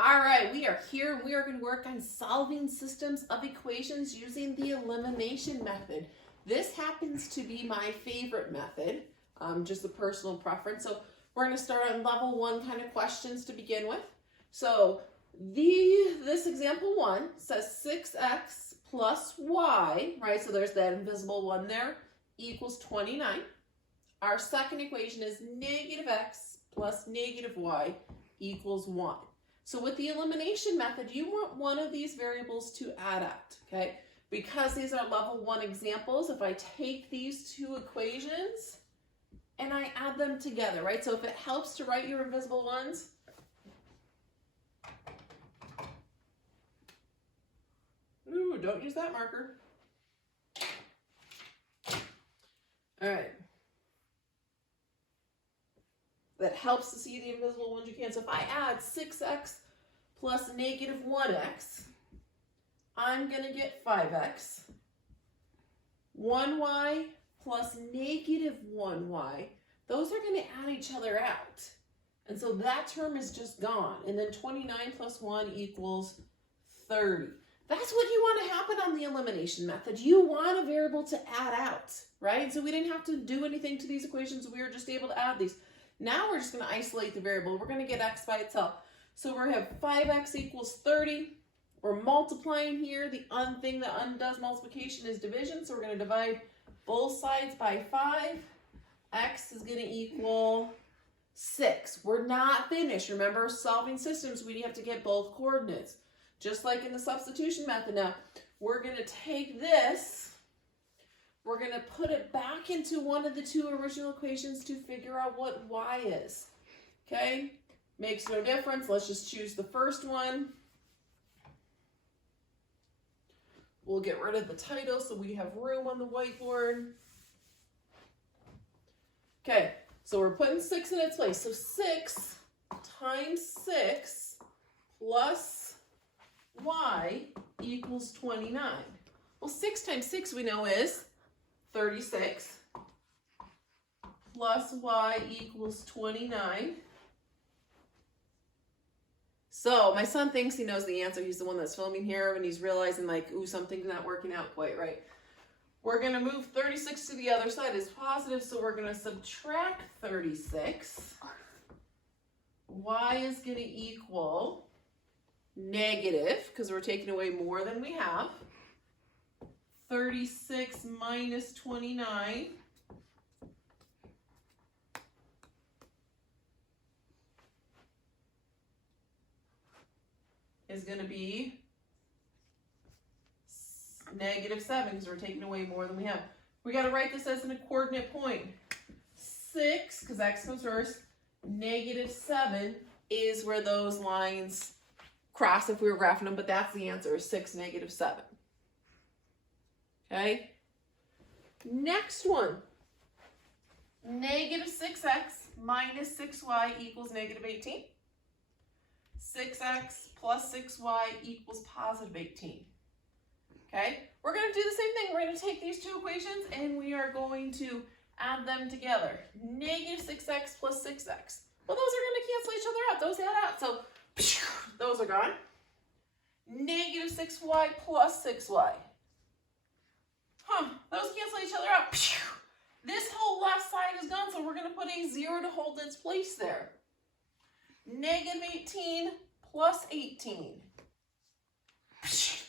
All right, we are here and we are going to work on solving systems of equations using the elimination method. This happens to be my favorite method, just a personal preference. So we're going to start on level 1 kind of questions to begin with. So this example 1 says 6x plus y, right? So there's that invisible 1 there, equals 29. Our second equation is negative x plus negative y equals 1. So with the elimination method, you want one of these variables to add out, okay? Because these are level 1 examples, if I take these two equations and I add them together, right? So if it helps to write your invisible ones, ooh, don't use that marker. All right. That helps to see the invisible ones you can. So if I add 6x plus negative 1x, I'm going to get 5x. 1y plus negative 1y, those are going to add each other out. And so that term is just gone. And then 29 plus 1 equals 30. That's what you want to happen on the elimination method. You want a variable to add out, right? So we didn't have to do anything to these equations. We were just able to add these. Now we're just going to isolate the variable. We're going to get x by itself. So we're going to have 5x equals 30. We're multiplying here. The thing that undoes multiplication is division. So we're going to divide both sides by 5. X is going to equal 6. We're not finished. Remember, solving systems, we have to get both coordinates. Just like in the substitution method. Now, we're going to take this. We're going to put it back into one of the two original equations to figure out what y is. Okay? Makes no difference. Let's just choose the first one. We'll get rid of the title so we have room on the whiteboard. Okay, so we're putting 6 in its place. So 6 times 6 plus y equals 29. Well, 6 times 6 we know is 36 plus y equals 29. So my son thinks he knows the answer. He's the one that's filming here and he's realizing like, ooh, something's not working out quite right. We're going to move 36 to the other side as positive, so we're going to subtract 36. Y is going to equal negative, because we're taking away more than we have. 36 minus 29 is going to be negative 7, because we're taking away more than we have. We got to write this as a coordinate point. 6, because x comes first, negative 7 is where those lines cross if we were graphing them, but that's the answer, 6, negative 7. Okay, next one, negative 6x minus 6y equals negative 18. 6x plus 6y equals positive 18. Okay, we're going to do the same thing. We're going to take these two equations and we are going to add them together. Negative 6x plus 6x. Well, those are going to cancel each other out. Those add out. So those are gone. Negative 6y plus 6y. Those cancel each other out. This whole left side is gone, so we're going to put a 0 to hold its place there. Negative 18 plus 18.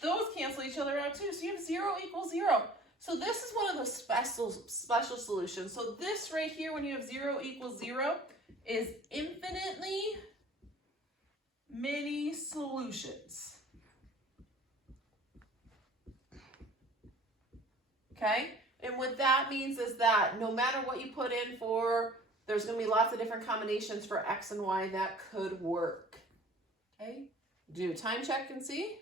Those cancel each other out too, so you have 0 equals 0. So this is one of the special solutions. So this right here, when you have 0 equals 0, is infinitely many solutions. Okay, and what that means is that no matter what you put in for, there's going to be lots of different combinations for x and y that could work. Okay, do time check and see.